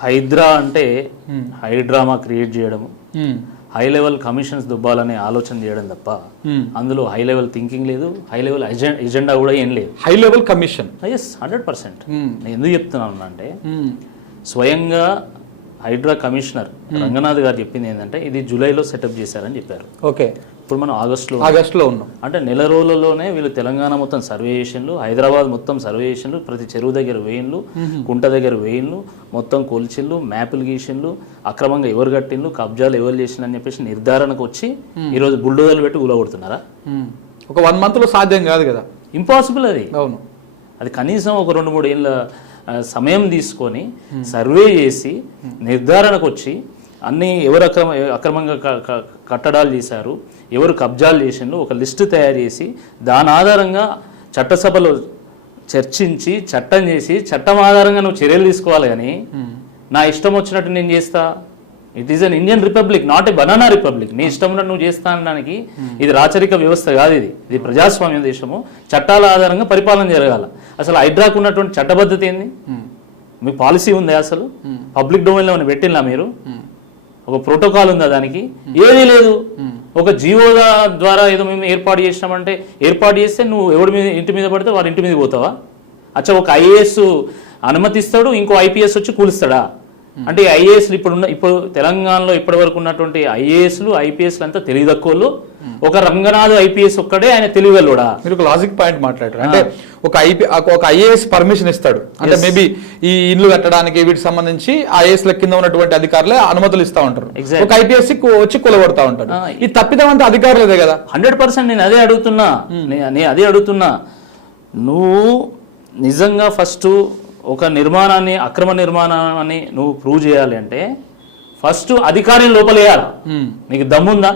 హైడ్రా అంటే high drama create చేయడము మ్మ్. హై లెవెల్ కమిషన్స్ దుబ్బాలనే ఆలోచన చేయడం తప్ప మ్మ్. అందులో హై లెవెల్ థింకింగ్ లేదు హై లెవెల్ ఎజెండా కూడా ఏం లేదు high level commissions hundred percent. నేను ఎందుకు చెప్తున్నాను అంటే. స్వయంగా హైడ్రా కమిషనర్ రంగనాథ్ గారు చెప్పింది ఏంటంటే ఇది జూలైలో సెటప్ చేశారని చెప్పారు. ఓకే. ఇప్పుడు మనం ఆగస్టులో ఆగస్టులో ఉన్నాం. అంటే నెల రోజులలోనే వీళ్ళు తెలంగాణ మొత్తం సర్వే చేసిండ్లు హైదరాబాద్ మొత్తం సర్వే చేసిండ్లు ప్రతి చెరువు దగ్గర వేయిండ్లు కుంట దగ్గర వేయిండ్లు మొత్తం కొలిచిండ్లు మ్యాపులు గీసిండ్లు అక్రమంగా ఎవరు కట్టిండ్లు కబ్జాలు ఎవరు చేసిండ్లు అని చెప్పేసి నిర్ధారణకు వచ్చి ఈరోజు బుల్డోజర్లు పెట్టి ఊలగొడుతున్నారా? మ్మ్. ఒక వన్ మంత్లో సాధ్యం కాదు కదా. ఇంపాసిబుల్ అది. అవును. అది కనీసం ఒక రెండు మూడు ఏళ్ళ సమయం తీసుకొని సర్వే చేసి నిర్ధారణకు వచ్చి అన్ని ఎవరు అక్రమ అక్రమంగా కట్టడాలు చేశారు ఎవరు కబ్జాలు చేసిండ్రు ఒక లిస్టు తయారు చేసి దాని ఆధారంగా చట్టసభలో చర్చించి చట్టం చేసి చట్టం ఆధారంగా నువ్వు చర్యలు తీసుకోవాలి కానీ నా ఇష్టం వచ్చినట్టు నేను చేస్తా. It is an Indian republic not a banana republic నీ ఇష్టం ఉన్నట్టు నువ్వు చేస్తా అనడానికి ఇది రాచరిక వ్యవస్థ కాదు ఇది. ఇది ప్రజాస్వామ్య దేశము. చట్టాల ఆధారంగా పరిపాలన జరగాల. అసలు హైడ్రాకు ఉన్నటువంటి చట్టబద్ధత ఏంది? మీకు పాలసీ ఉందా అసలు? పబ్లిక్ డొమైన్లో ఏమైనా పెట్టినా మీరు? ఒక ప్రోటోకాల్ ఉందా దానికి? ఏదీ లేదు. ఒక జీవో ద్వారా ఏదో మేము ఏర్పాటు చేసినామంటే ఏర్పాటు చేస్తే నువ్వు ఎవడి మీద ఇంటి మీద పడితే వారి ఇంటి మీద పోతావా? అచ్చా ఒక ఐఏఎస్ అనుమతిస్తాడు ఇంకో ఐపీఎస్ వచ్చి కూలుస్తాడా? అంటే ఐఏఎస్లు ఇప్పుడు ఉన్న ఇప్పుడు తెలంగాణలో ఇప్పటి వరకు ఉన్నటువంటి ఐఏఎస్లు ఐపీఎస్లు అంతా తెలివి తక్కువలు ఒక రంగనాథ్ ఐపీఎస్ ఒక్కడే ఆయన తెలివిగలుడా మీరు ఒక లాజిక్ పాయింట్ మాట్లాడారు అంటే ఒక ఐపీ ఒక ఐఏఎస్ పర్మిషన్ ఇస్తాడు. అంటే మేబీ ఈ ఇల్లు కట్టడానికి వీటికి సంబంధించి ఐఏఎస్ ల కింద ఉన్నటువంటి అధికారులే అనుమతులు ఇస్తా ఉంటారు. ఒక ఐపీఎస్ వచ్చి కొలగొడతా ఉంటాడు. ఈ తప్పిదం అంతా అధికారులదే కదా? హండ్రెడ్ పర్సెంట్ నేను అదే అడుగుతున్నా. నే- నేను అదే అడుగుతున్నా. నువ్వు నిజంగా ఫస్ట్ ఒక నిర్మాణాన్ని అక్రమ నిర్మాణాన్ని నువ్వు ప్రూవ్ చేయాలి అంటే ఫస్ట్ అధికారిని లోపలేయాలి. నీకు దమ్ముందా?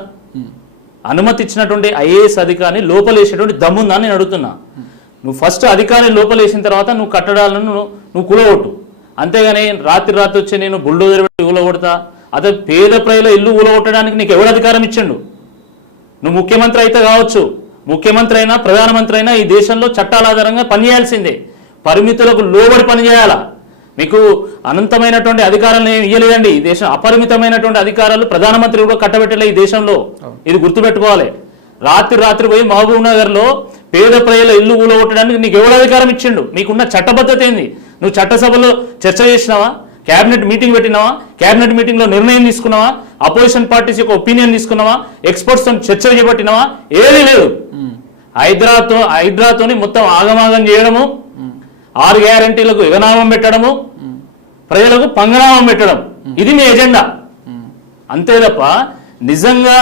అనుమతి ఇచ్చినటువంటి ఐఏఎస్ అధికారిని లోపలేసేటువంటి దమ్ముందా అని నేను అడుగుతున్నా. నువ్వు ఫస్ట్ అధికారిని లోపలేసిన తర్వాత నువ్వు కట్టడాలను నువ్వు నువ్వు కూలగొట్టు. అంతేగాని రాత్రి రాత్రి వచ్చి నేను బుల్డోజర్ పెట్టి ఊలగొడతా అదే పేద ప్రజల ఇల్లు ఊలగొట్టడానికి నీకు ఎవరు అధికారం ఇచ్చిండు? నువ్వు ముఖ్యమంత్రి అయితే కావచ్చు. ముఖ్యమంత్రి అయినా ప్రధానమంత్రి అయినా ఈ దేశంలో చట్టాల ఆధారంగా పనిచేయాల్సిందే. పరిమితులకు లోబడి పనిచేయాలా? మీకు అనంతమైనటువంటి అధికారాలు ఏమి ఇవ్వలేదండి ఈ దేశం అపరిమితమైనటువంటి అధికారాలు ప్రధానమంత్రి కూడా కట్టబెట్టలే ఈ దేశంలో. ఇది గుర్తుపెట్టుకోవాలి. రాత్రి రాత్రి పోయి మహబూబ్ నగర్లో పేద ప్రజల ఇల్లు ఊలగొట్టడానికి నీకు ఎవరు అధికారం ఇచ్చిండు? నీకున్న చట్టబద్ధత ఏంది? నువ్వు చట్టసభలో చర్చ చేసినావా? కేబినెట్ మీటింగ్ పెట్టినావా? కేబినెట్ మీటింగ్లో నిర్ణయం తీసుకున్నావా? అపోజిషన్ పార్టీస్ యొక్క ఒపీనియన్ తీసుకున్నావా? ఎక్స్పర్ట్స్తో చర్చ చేపట్టినావా ఏదీ లేదు. హైదరాతో హైదరాతోని మొత్తం ఆగమాగం చేయడము ఆరు గ్యారంటీలకు ఎగనామం పెట్టడము ప్రజలకు పంగనామం పెట్టడం. ఇది మీ ఎజెండా. అంతే తప్ప నిజంగా